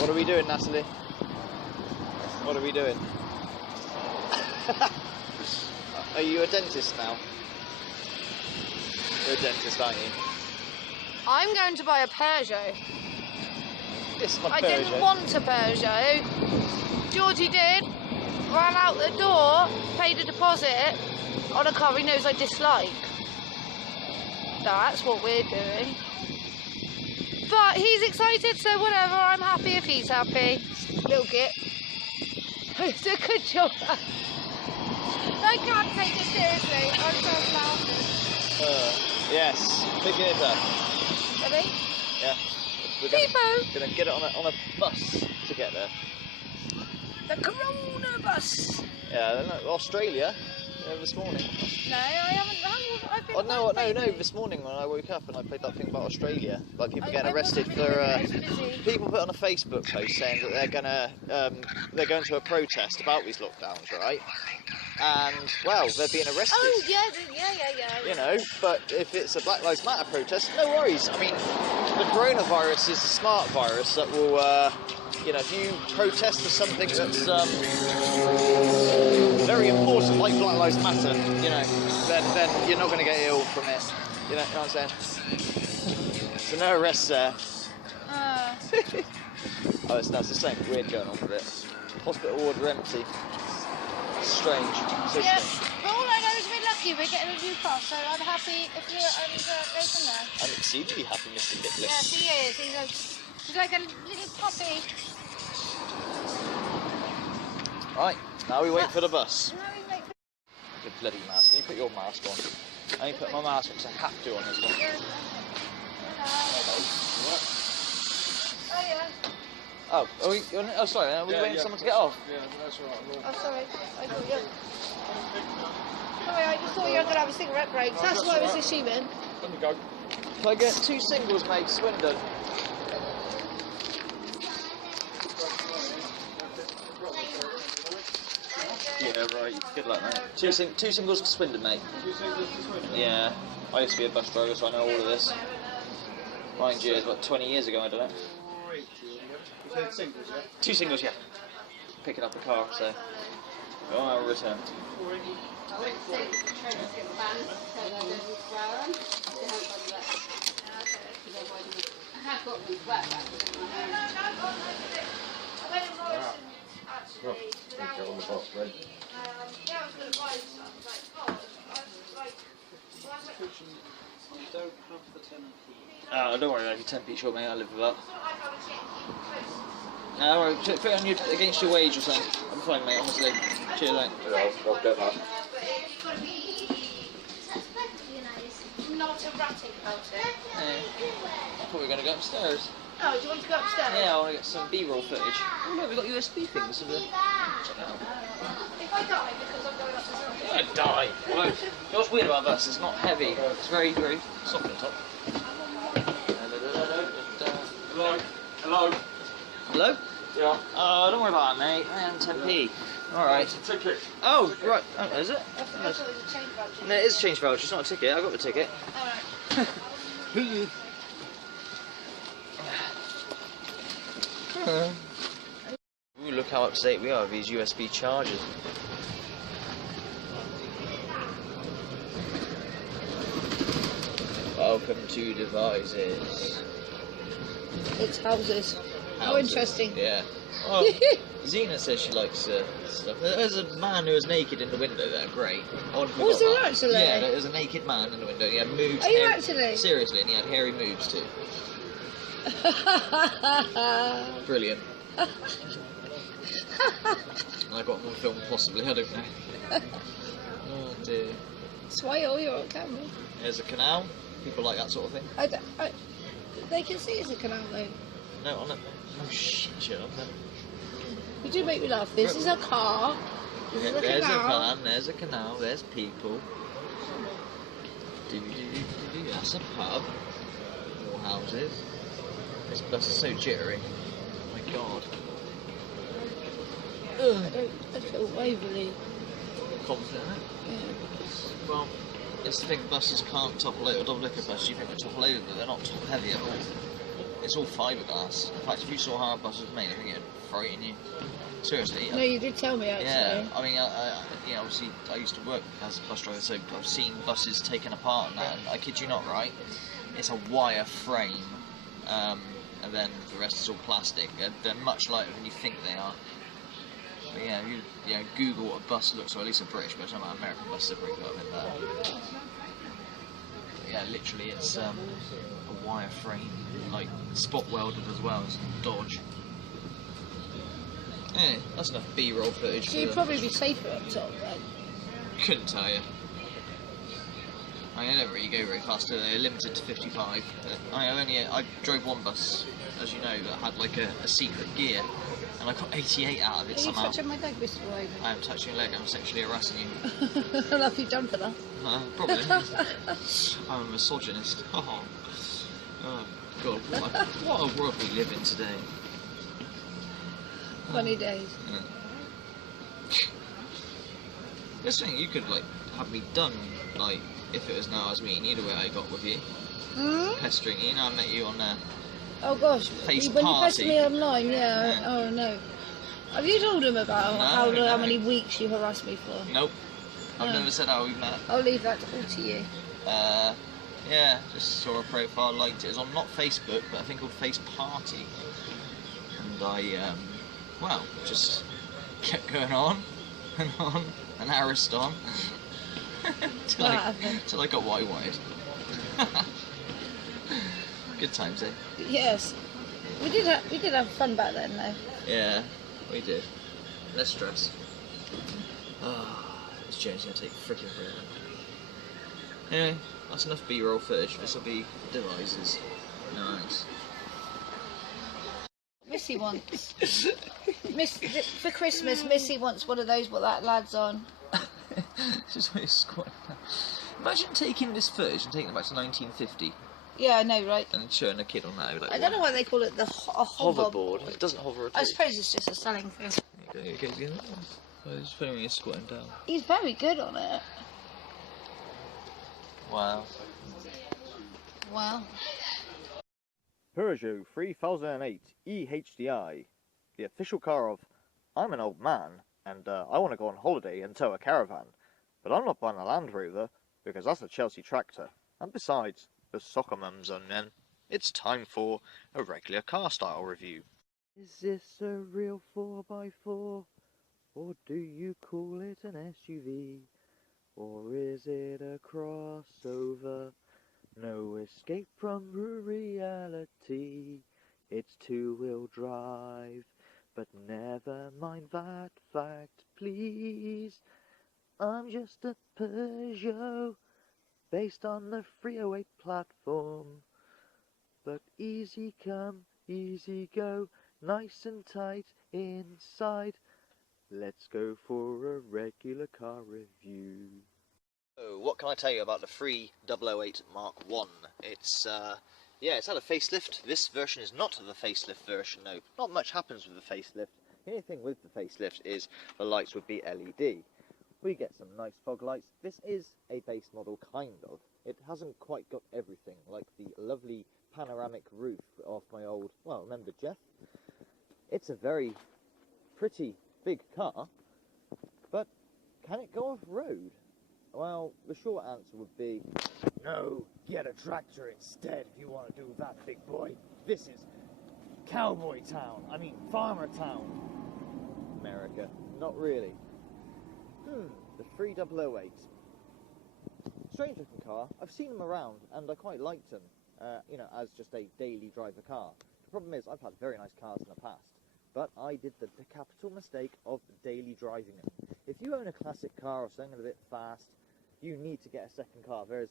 What are we doing, Natalie? What are we doing? Are you a dentist now? You're a dentist, aren't you? I'm going to buy a Peugeot. This is my Peugeot. I didn't want a Peugeot. Georgie did. Ran out the door, paid a deposit on a car he knows I dislike. That's what we're doing. But he's excited, so whatever. I'm happy if he's happy. Little git. It's a good job. I can't take it seriously. I'm so laughing. Yes, picking it up. Ready? Yeah. We're gonna get it on a bus to get there. The Corona bus. Yeah, Australia. This morning. No, I haven't. I've been. Oh no! This morning when I woke up and I played that thing about Australia, like people getting arrested for. People put on a Facebook post saying that they're going to a protest about these lockdowns, right? And well, they're being arrested. Oh yeah. You know, but if it's a Black Lives Matter protest, no worries. I mean, the coronavirus is a smart virus that will. You know, if you protest for something that's very important, like Black Lives Matter, you know, then you're not going to get ill from it. You know what I'm saying? So no arrests there. Oh, it's the same weird going on with it. Hospital ward are empty. Strange. So yeah, strange. but all I know is we're lucky. We're getting a new car, so I'm happy if you're go from there. I'm exceedingly happy, Mr. Nicholas. Yes, he is. He's like a little puppy. Right, now we wait for the bus. Good bloody mask. You put your mask on. I ain't put my mask on because I have to on this one. Oh, sorry. Are we waiting for someone to get off? Yeah, that's all right. Oh, sorry. Sorry, I just thought you were going to have a cigarette break. That's what I was assuming. Let me go. Can I get 2 singles, mate? Swindon. Yeah, right. Good luck, mate. Two singles for Swindon, mate. 2 singles for Swindon? Yeah. I used to be a bus driver, so I know all of this. Mind you, it was about 20 years ago, I don't know. You said singles, yeah? 2 singles, yeah. Picking up a car, so. Oh, I'll return. Well, get on the bus, right? Don't worry about your 10p short, mate. I live with that. Alright, put it on against your wage or something. I'm fine, mate, honestly. Cheers, mate. Yeah, I'll get that. Not erratic about it. I thought we were going to go upstairs. Oh, do you want to go upstairs? Yeah, I want to get some B-roll footage. Oh look, we've got USB things. Check it out. If I die because I'm going upstairs. I die. Well, you know what's weird about this? It's not heavy. It's very, very soft on top. Hello? Hello? Hello? Yeah. Don't worry about that, mate. Man, 10p. Alright. It's a ticket. Oh, right. Oh, is it? I thought it was a change voucher. No, it is a change voucher. It's not a ticket. I got the ticket. Alright. Ooh, look how up to date we are with these USB chargers. Welcome to devices. It's houses. How interesting. Yeah. Oh, Zena says she likes stuff. There's a man who was naked in the window there. Great. Was there actually? Yeah, there was a naked man in the window. He had moves. Are you actually? Seriously, and he had hairy moves too. Brilliant. And I got more film possibly, I don't know. Oh dear. Swale, you're on camera. There's a canal. People like that sort of thing. They can see it's a canal though. No, on it. Oh shit, up there. You do make me laugh. This is a car. This is a There's canal. a van, there's a canal, there's people. That's a pub. More houses. This bus is so jittery. Oh my god. I feel overly confident in it? Yeah. Well, it's the thing, buses can't topple over. A double decker bus, you think they topple over, but they're not top heavy at all. It's all fiberglass. In fact, if you saw how a bus was made, I think it'd frighten you. Seriously. No, you did tell me actually. Yeah, I mean, obviously, I used to work as a bus driver, so I've seen buses taken apart and that, and I kid you not, right? It's a wire frame, and then the rest is all plastic. They're much lighter than you think they are. But yeah, if you Google what a bus looks like, at least a British bus, some American buses are pretty good at that. But yeah, literally, it's a wire frame, like spot welded as well as Dodge. Yeah, that's enough B-roll footage. So you'd probably be safer up top, right? Couldn't tell you. I mean, they don't really go very fast, do they? They're limited to 55. I drove one bus, as you know, that had like a secret gear, and I got 88 out of it somehow. Are you touching my leg, Mr. Raven? I am touching your leg. I'm sexually harassing you. How have you done for that? Probably. I'm a misogynist. Oh God, what a world we live in today. Funny days. Yeah. This thing you could like have me done like if it was now I was meeting you the way I got with you. Pestering you. I met you on Oh gosh. Face when party. you pestered me online, yeah. Oh no. Have you told him about how many weeks you harassed me for? Nope. I've never said how we met. I'll leave that all to you. Yeah, just saw a profile, liked it. It was on not Facebook, but I think called Face Party. And I well, just kept going on and on and harassed on till I got what I wanted. Good times, eh? Yes. We did have fun back then, though. Yeah, we did. Less stress. This journey's gonna take freaking forever. Anyway, that's enough B-roll footage. This will be devices. Nice. Missy wants. For Christmas, Missy wants one of those what that lad's on. Just when it's squatting down. Imagine taking this footage and taking it back to 1950. Yeah, I know, right? And showing a kid on that. Like, I don't know why they call it the hoverboard. It doesn't hover at all. I suppose it's just a selling thing. There you go again. Oh, it's funny when you're squatting down. He's very good on it. Wow. Wow. Peugeot 3008 EHDI, the official car of I'm an old man and I want to go on holiday and tow a caravan, but I'm not buying a Land Rover because that's a Chelsea tractor, and besides, the soccer mums on then. It's time for a regular car style review. Is this a real 4x4, or do you call it an SUV, or is it a crossover? No escape from reality, it's two-wheel drive, but never mind that fact, please. I'm just a Peugeot, based on the 308 platform, but easy come, easy go, nice and tight inside. Let's go for a regular car review. So, what can I tell you about the 3008 Mark 1? It's it's had a facelift. This version is not the facelift version, no. Not much happens with the facelift. The only thing with the facelift is the lights would be LED. We get some nice fog lights. This is a base model, kind of. It hasn't quite got everything, like the lovely panoramic roof of my old, well, remember Jeff? It's a very pretty big car, but can it go off-road? Well, the short answer would be, no, get a tractor instead if you want to do that, big boy. This is cowboy town, farmer town. America, not really. The 3008. Strange looking car. I've seen them around and I quite liked them, as just a daily driver car. The problem is I've had very nice cars in the past, but I did the capital mistake of daily driving them. If you own a classic car or something a bit fast, you need to get a second car. There is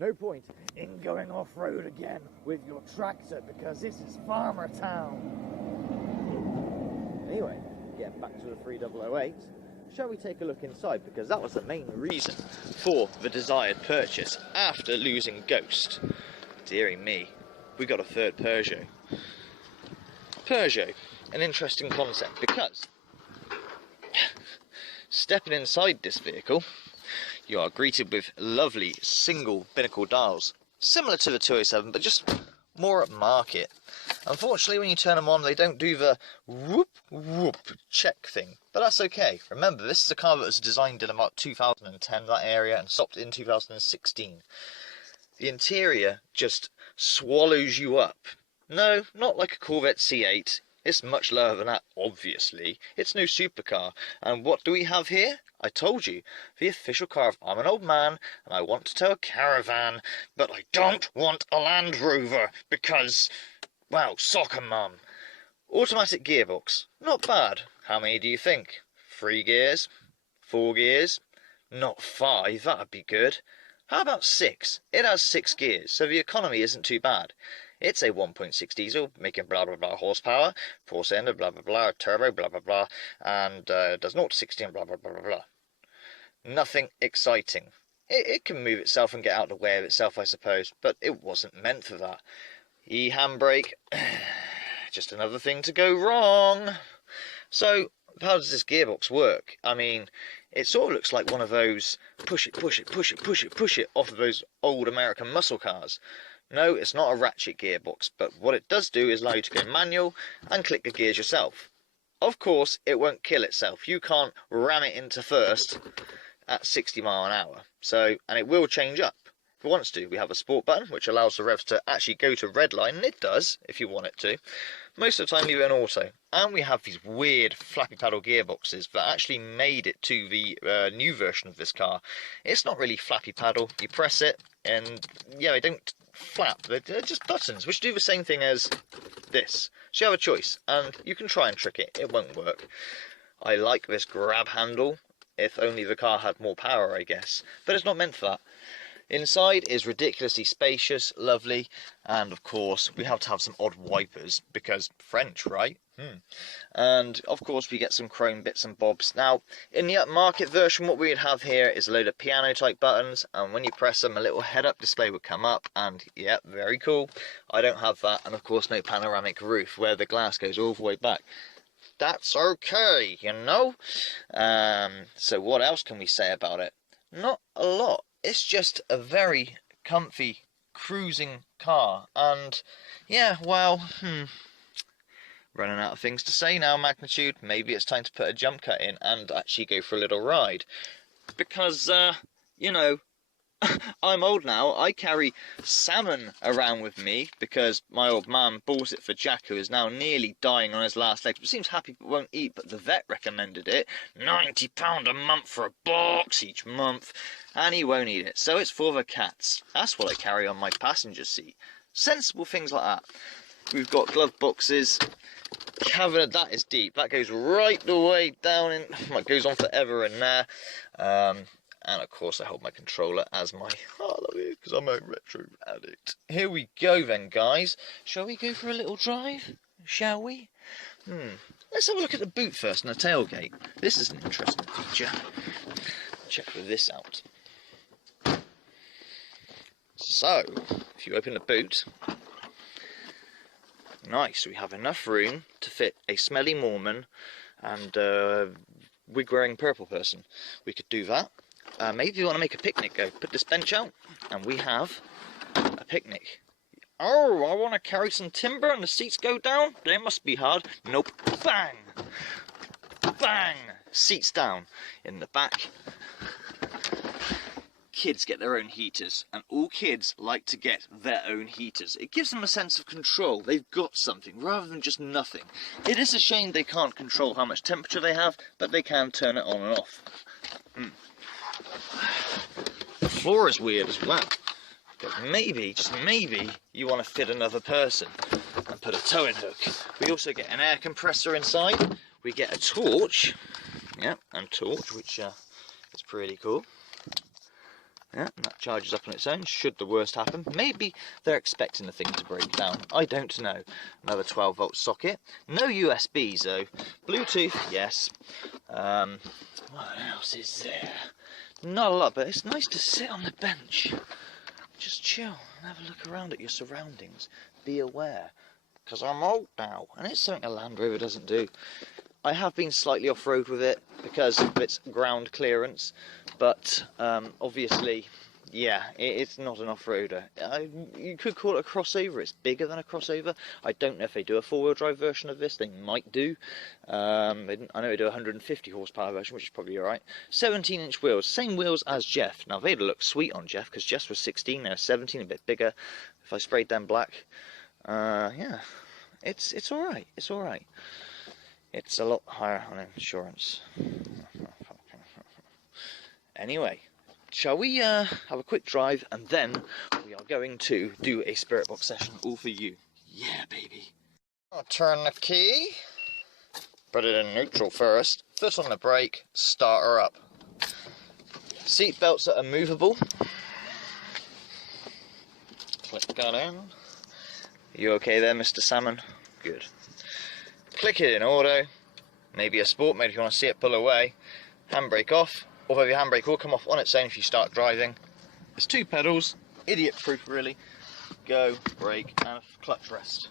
no point in going off-road again with your tractor because this is farmer town. Anyway, getting back to the 3008, shall we take a look inside, because that was the main reason for the desired purchase after losing Ghost. Dearie me, we got a third Peugeot. Peugeot, an interesting concept, because stepping inside this vehicle, you are greeted with lovely single binnacle dials, similar to the 207, but just more at market. Unfortunately, when you turn them on, they don't do the whoop whoop check thing, but that's okay. Remember, this is a car that was designed in about 2010, that area, and stopped in 2016. The interior just swallows you up. No, not like a Corvette C8. It's much lower than that, obviously. It's no supercar. And what do we have here? I told you, the official car of I'm an old man, and I want to tow a caravan, but I don't want a Land Rover, because, well, soccer mum. Automatic gearbox. Not bad. How many do you think? 3 gears? 4 gears? Not 5, that'd be good. How about 6? It has 6 gears, so the economy isn't too bad. It's a 1.6 diesel, making blah blah blah horsepower, 4-cylinder, blah blah blah, turbo, blah blah blah, and does 0 to 60 and blah blah blah blah blah. Nothing exciting. It can move itself and get out of the way of itself, I suppose, but it wasn't meant for that. E-handbrake, just another thing to go wrong. So, how does this gearbox work? I mean, it sort of looks like one of those push it, push it, push it, push it, push it off of those old American muscle cars. No, it's not a ratchet gearbox, but what it does do is allow you to go manual and click the gears yourself. Of course, it won't kill itself. You can't ram it into first at 60 mile an hour. So, and it will change up. If it wants to, we have a sport button, which allows the revs to actually go to red line, and it does, if you want it to. Most of the time, leave it in auto. And we have these weird flappy paddle gearboxes that actually made it to the new version of this car. It's not really flappy paddle. You press it, and yeah, they don't flap. They're just buttons, which do the same thing as this. So you have a choice, and you can try and trick it. It won't work. I like this grab handle. If only the car had more power, I guess. But it's not meant for that. Inside is ridiculously spacious, lovely, and of course we have to have some odd wipers, because French, right? And of course we get some chrome bits and bobs. Now, in the upmarket version, what we'd have here is a load of piano type buttons, and when you press them, a little head-up display would come up, and yeah, very cool. I don't have that, and of course no panoramic roof where the glass goes all the way back. That's okay, you know? So what else can we say about it? Not a lot. It's just a very comfy cruising car, and yeah, well, running out of things to say now, Magnitude. Maybe it's time to put a jump cut in and actually go for a little ride, because you know, I'm old now. I carry salmon around with me because my old man bought it for Jack, who is now nearly dying on his last legs, but seems happy but won't eat. But the vet recommended it. £90 a month for a box each month, and he won't eat it. So it's for the cats. That's what I carry on my passenger seat. Sensible things like that. We've got glove boxes. Cabinet, that is deep. That goes right the way down in. It goes on forever in there. And of course I hold my controller as my, I love it, because I'm a retro addict. Here we go then, guys. Shall we go for a little drive? Shall we? Let's have a look at the boot first and the tailgate. This is an interesting feature. Check this out. So, if you open the boot, nice, we have enough room to fit a smelly Mormon and a wig-wearing purple person. We could do that. Maybe you want to make a picnic, go put this bench out, and we have a picnic. Oh, I want to carry some timber and the seats go down? They must be hard. Nope. Bang! Bang! Seats down. In the back, kids get their own heaters, and all kids like to get their own heaters. It gives them a sense of control. They've got something, rather than just nothing. It is a shame they can't control how much temperature they have, but they can turn it on and off. The floor is weird as well, because maybe, just maybe, you want to fit another person and put a towing hook. We also get an air compressor inside. We get a torch, yeah, and torch, which is pretty cool. Yeah, and that charges up on its own, should the worst happen. Maybe they're expecting the thing to break down. I don't know. Another 12-volt socket. No USBs, though. Bluetooth, yes. What else is there? Not a lot, but it's nice to sit on the bench. Just chill and have a look around at your surroundings. Be aware. Because I'm old now, and it's something a Land Rover doesn't do. I have been slightly off-road with it because of its ground clearance, but obviously, yeah, it's not an off-roader. You could call it a crossover. It's bigger than a crossover. I don't know if they do a four-wheel drive version of this. They might do. I know they do a 150 horsepower version, which is probably alright. 17-inch wheels, same wheels as Jeff. Now they'd look sweet on Jeff because Jeff was 16, now 17, a bit bigger. If I sprayed them black, yeah, it's alright. It's alright. It's a lot higher on insurance. Anyway, shall we have a quick drive, and then we are going to do a Spiritbox session all for you. Yeah, baby. I'll turn the key, put it in neutral first, foot on the brake, start her up. Seat belts that are movable. Click that in. You okay there, Mr. Salmon? Good. Click it in auto. Maybe a sport mode if you want to see it pull away. Handbrake off. Although the handbrake will come off on its own if you start driving. There's two pedals, idiot proof really. Go, brake, and clutch rest.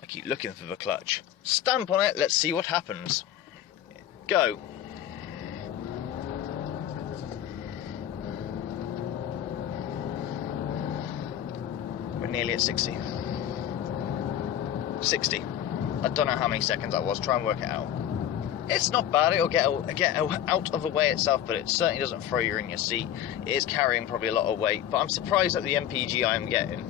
I keep looking for the clutch. Stamp on it, let's see what happens. Go. We're nearly at 60. 60. I don't know how many seconds that was, try and work it out. It's not bad, it'll get out of the way itself, but it certainly doesn't throw you in your seat. It is carrying probably a lot of weight, but I'm surprised at the MPG I'm getting.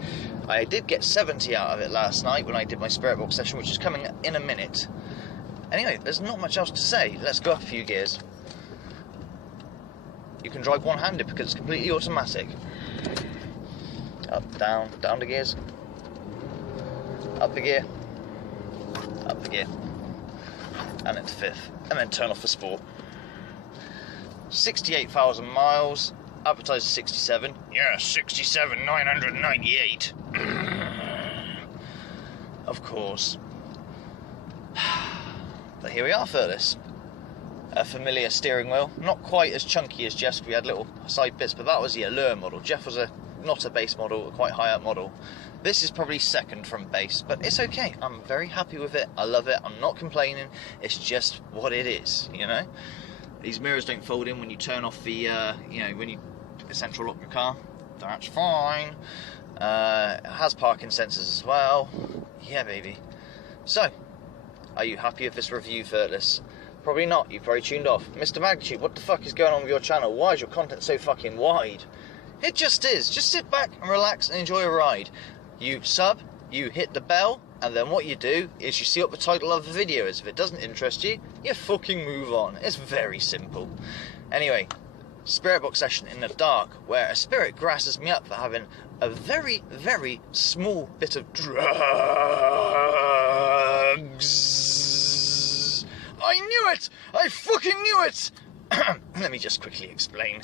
I did get 70 out of it last night when I did my Spiritbox session, which is coming in a minute. Anyway, there's not much else to say. Let's go up a few gears. You can drive one-handed because it's completely automatic. Up, down the gears. Up the gear. Up the gear. And into fifth, and then turn off for sport. 68,000 miles, advertised 67. Yeah, 67,998. Of course. But here we are for this. A familiar steering wheel, not quite as chunky as Jeff's. We had little side bits, but that was the Allure model. Jeff was not a base model, a quite high up model. This is probably second from base, but it's okay. I'm very happy with it. I love it. I'm not complaining. It's just what it is, you know? These mirrors don't fold in when you turn off the, when you central lock your car. That's fine. It has parking sensors as well. Yeah, baby. So, are you happy with this review, Furtless? Probably not. You've probably tuned off. Mr. Magnitude, what the fuck is going on with your channel? Why is your content so fucking wide? It just is. Just sit back and relax and enjoy a ride. You sub, you hit the bell, and then what you do is you see what the title of the video is. If it doesn't interest you, you fucking move on. It's very simple. Anyway, Spiritbox session in the dark, where a spirit grasses me up for having a very, very small bit of drugs. I knew it! I fucking knew it! Let me just quickly explain.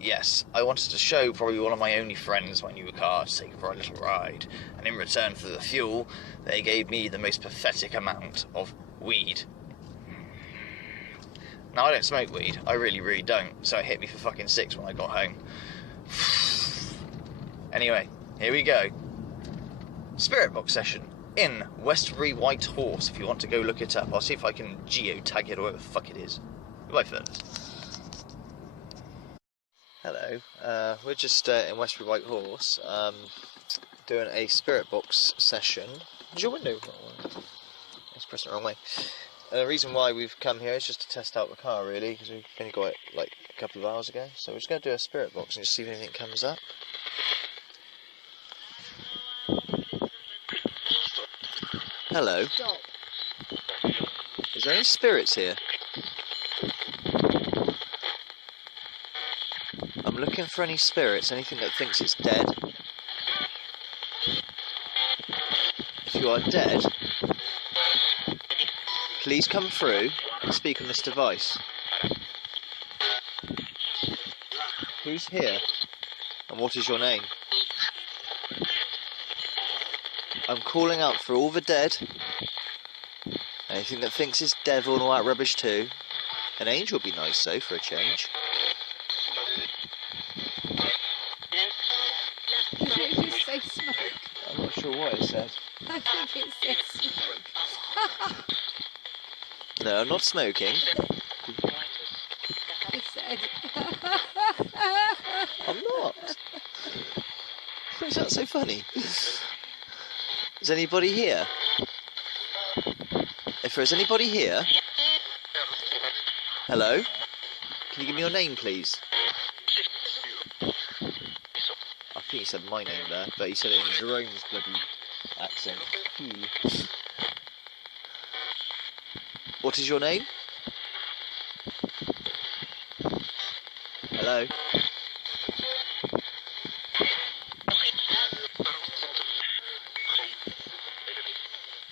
Yes, I wanted to show probably one of my only friends my new car to take for a little ride, and in return for the fuel, they gave me the most pathetic amount of weed. Now, I don't smoke weed, I really, really don't, so it hit me for fucking 6 when I got home. Anyway, here we go. Spiritbox session in Westbury White Horse, if you want to go look it up. I'll see if I can geotag it or whatever the fuck it is. Goodbye, fellas. Hello, we're just in Westbury White Horse, doing a Spiritbox session. Is your window? It's pressing the wrong way. The reason why we've come here is just to test out the car, really, because we only got it like a couple of hours ago. So we're just going to do a Spiritbox and just see if anything comes up. Hello. Stop. Is there any spirits here? I'm looking for any spirits, anything that thinks it's dead. If you are dead, please come through and speak on this device. Who's here? And what is your name? I'm calling out for all the dead. Anything that thinks it's devil and all that rubbish too. An angel would be nice though, for a change. Did it just say smoke? I'm not sure what it said. I think it said smoke. No, I'm not smoking. It said. I'm What? Why is that so funny? Is anybody here? If there's anybody here... Hello? Can you give me your name, please? I think he said my name there, but he said it in Jerome's bloody accent. What is your name? Hello?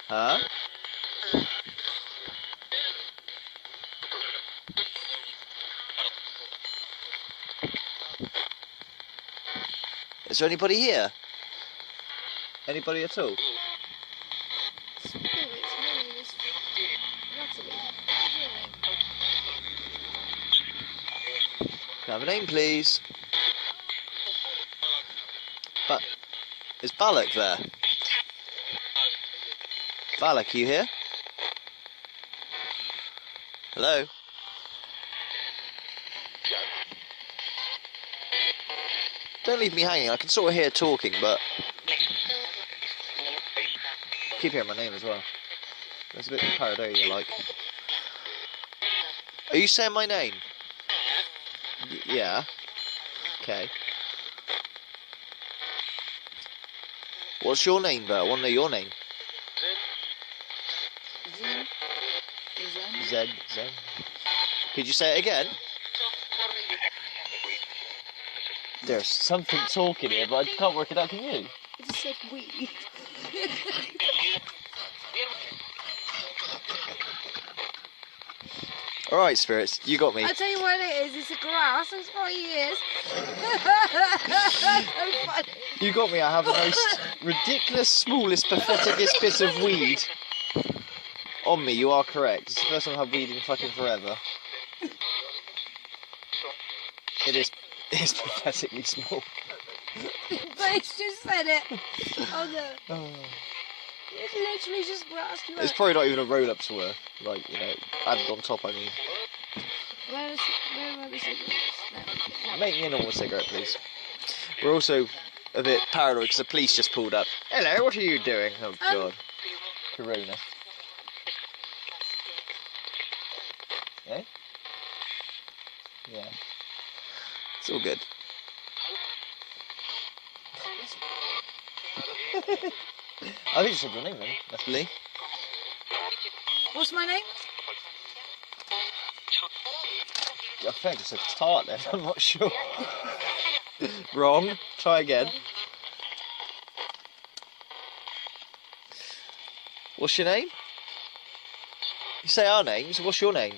Huh? Is there anybody here? Anybody at all? Can I have a name, please? But is Balak there? Balak, are you here? Hello? Don't leave me hanging. I can sort of hear talking, but keep hearing my name as well. That's a bit paranoia like. Are you saying my name? Yeah. Okay. What's your name, though? I want to know your name. Zen. Could you say it again? There's something talking here, but I can't work it out. Can you? I just said weed. Alright, Spirits, you got me. I'll tell you what it is, it's a grass, that's what he is. So funny. You got me, I have the most ridiculous, smallest, patheticest bit of weed on me, you are correct. It's the first time I've had weed in fucking forever. It's pathetically small. But it's just said it. Oh no. It's literally just grass. It's probably not even a roll-up to her. Like, you know, added on top, I mean. Where are the cigarettes? No. Make me a normal cigarette, please. We're also a bit paranoid because the police just pulled up. Hello, what are you doing? Oh, God. Corona. Eh? Yeah. It's all good. I think you said your name then. That's Lee. What's my name? I think I just said tart then. I'm not sure. Wrong. Try again. What's your name? You say our names. What's your name?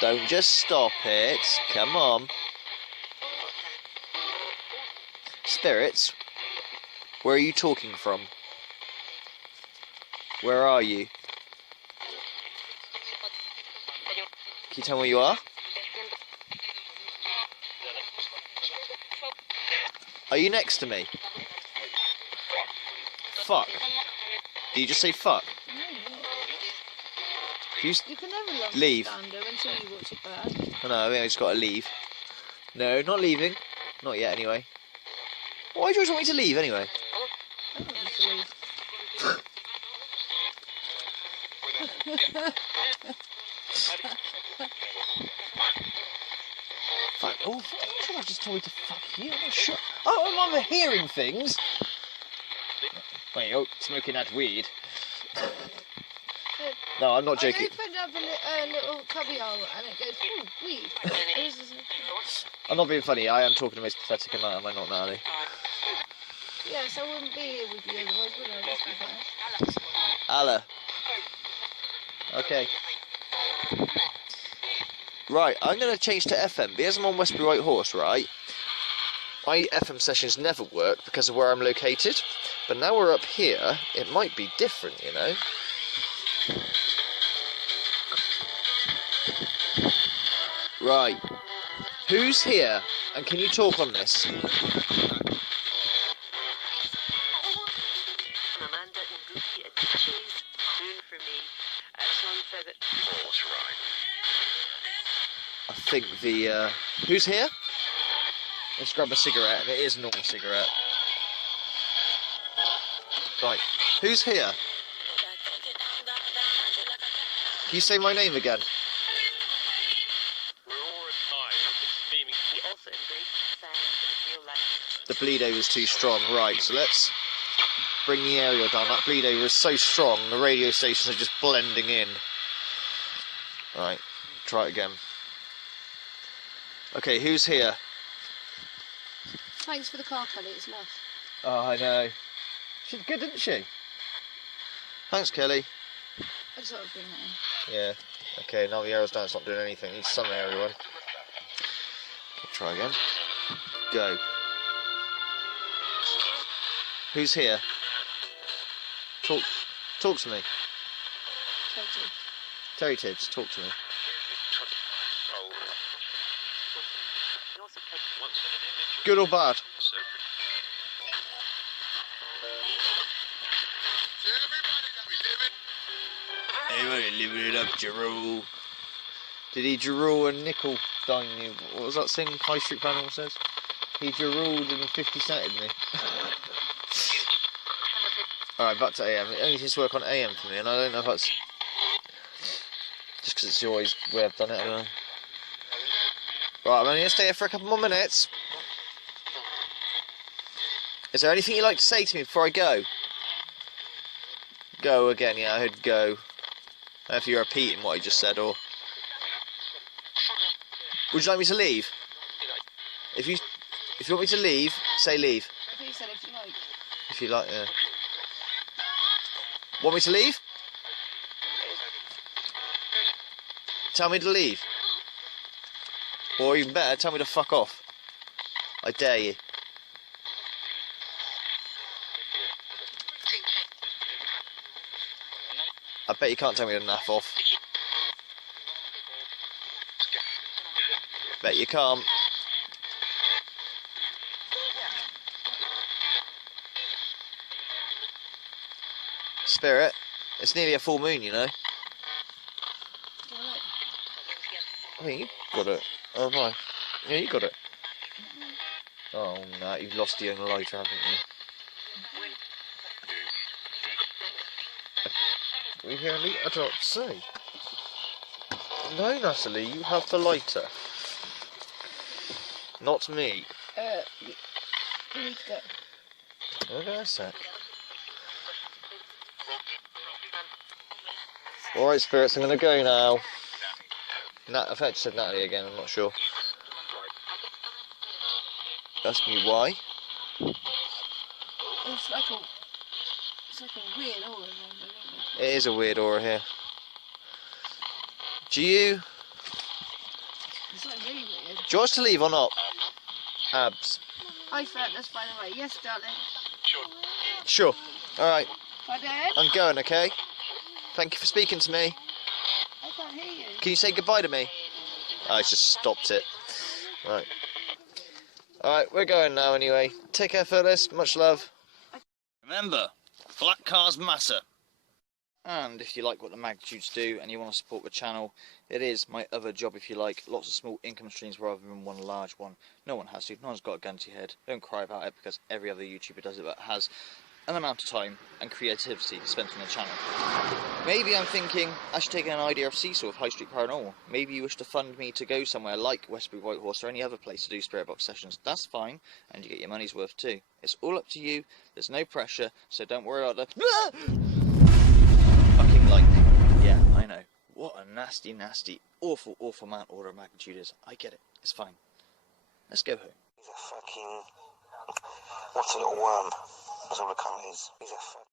Don't just stop it. Come on. Spirits, where are you talking from? Where are you? Can you tell me where you are? Are you next to me? Fuck. Did you just say fuck? You can never love leave. Standard until you watch it back. Oh, no, I think I just got to leave. No, not leaving. Not yet, anyway. Why do you always want me to leave, anyway? I don't want you to leave. Fuck. Oh, I'm not sure I just told you to fuck you. I'm not sure. Oh, I'm hearing things. Wait, oh, smoking that weed. No, I'm not joking. I opened up a little cubby hole and it goes, ooh, weed. I'm not being funny. I am talking the most pathetic amount, am I not, Natalie? Yes, I wouldn't be here with you otherwise, would I? Let's be fair. Allah. Okay. Right, I'm going to change to FM. Because I'm on Westbury White Horse, right? My FM sessions never work because of where I'm located. But now we're up here, it might be different, you know? Right. Who's here? And can you talk on this? I think the who's here? Let's grab a cigarette. It is a normal cigarette. Right, who's here? Can you say my name again? The bleed over is too strong. Right, so let's bring the aerial down. That bleed over is so strong, the radio stations are just blending in. Right, try it again. Okay, who's here? Thanks for the car, Kelly. It's lush. Oh, I know. She's good, didn't she? Thanks, Kelly. I just thought I'd bring that in. Yeah. Okay, now the aerial's down, it's not doing anything. Needs some aerial in. Okay, try again. Go. Who's here? Talk to me. Terry Tibbs, talk to me. Good or bad? Everybody living it up, Jarrell. Did he Jarrell and nickel dine you? What was that thing High Street Panel says? He Jarrelled and 50 cented me. Alright, back to AM. It only seems to work on AM for me, and I don't know if that's just because it's always the way I've done it. I don't know. Right, I'm only going to stay here for a couple more minutes. Is there anything you'd like to say to me before I go? Go again, yeah, I heard go. I don't know if you're repeating what I just said, or... Would you like me to leave? If you want me to leave, say leave. I think you said if you like. If you like, yeah. Want me to leave? Tell me to leave. Or even better, tell me to fuck off. I dare you. I bet you can't tell me to naff off. Bet you can't. Spirit, it's nearly a full moon, you know. I think you got it. Oh, right. Yeah, you got it. Oh, no, you've lost your own lighter, haven't you? We hear any? I don't say. No, Natalie, you have the lighter. Not me. You need to go. Okay, a sec. Alright, spirits, I'm gonna go now. I've actually said Natalie again, I'm not sure. Ask me why. It's like a weird aura. It is a weird aura here. Do you... It's like really weird. Do you want us to leave or not? Abs. I felt this by the way. Yes, darling. Sure. Alright. Bye, Dad. I'm going, okay? Thank you for speaking to me. I can't hear you. Can you say goodbye to me? Oh, I just stopped it. Right. Alright, we're going now anyway. Take care, Phyllis. Much love. Remember, black cars matter. And if you like what the magnitudes do and you want to support the channel, it is my other job if you like. Lots of small income streams rather than one large one. No one has to. No one's got a gun to your head. Don't cry about it because every other YouTuber does it that has an amount of time and creativity spent on the channel. Maybe I'm thinking I should take an idea of Seesaw with High Street Paranormal. Maybe you wish to fund me to go somewhere like Westbury Whitehorse or any other place to do Spiritbox sessions. That's fine, and you get your money's worth too. It's all up to you. There's no pressure, so don't worry about the fucking lightning. Yeah, I know. What a nasty, nasty, awful, awful amount order of magnitude is. I get it. It's fine. Let's go home. He's a fucking... What's a little worm? That's all the cunt is. He's a